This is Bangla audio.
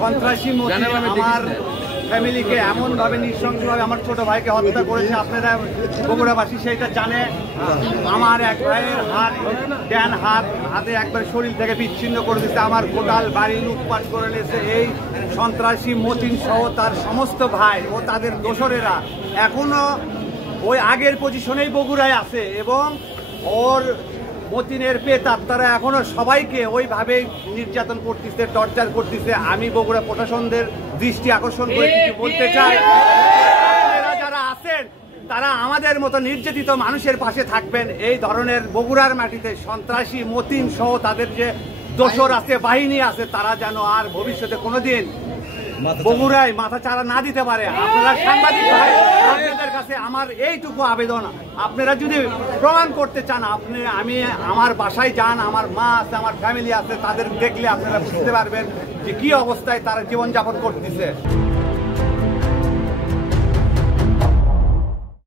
সন্ত্রাসী আমার ফ্যামিলিকে এমনভাবে নৃশংসভাবে আমার ছোট ভাইকে হত্যা করেছে। আপনারা বগুড়াবাসী সেইটা জানে। আমার এক ভাইয়ের ডান হাতে একবার শরীর থেকে বিচ্ছিন্ন করে দিচ্ছে। আমার গোটাল বাড়ি লুটপাট করে নিয়েছে এই সন্ত্রাসী মতিন সহ তার সমস্ত ভাই ও তাদের দোসরেরা এখনো ওই আগের পজিশনেই বগুড়ায় আছে এবং ওর মতিনের তারা এখনো সবাইকে ওইভাবে নির্যাতন করতেছে, টর্চার করতেছে। আমি বগুড়া প্রশাসনদের দৃষ্টি আকর্ষণ করে কিছু বলতে চাই, যারা আছেন তারা আমাদের মতো নির্যাতিত মানুষের পাশে থাকবেন। এই ধরনের বগুড়ার মাটিতে সন্ত্রাসী মতিন সহ তাদের যে দোসর আছে, বাহিনী আছে, তারা যেন আর ভবিষ্যতে কোনোদিন বগুড়ায় মাথা চারা না দিতে পারে। আপনারা সাংবাদিক ভাই, আপনাদের কাছে আমার এইটুকু আবেদন, আপনারা যদি প্রমাণ করতে চান আমি আমার বাসায় যান, আমার মা আছে, আমার ফ্যামিলি আছে, তাদের দেখলে আপনারা বুঝতে পারবেন যে কি অবস্থায় তারা জীবনযাপন করতেছে।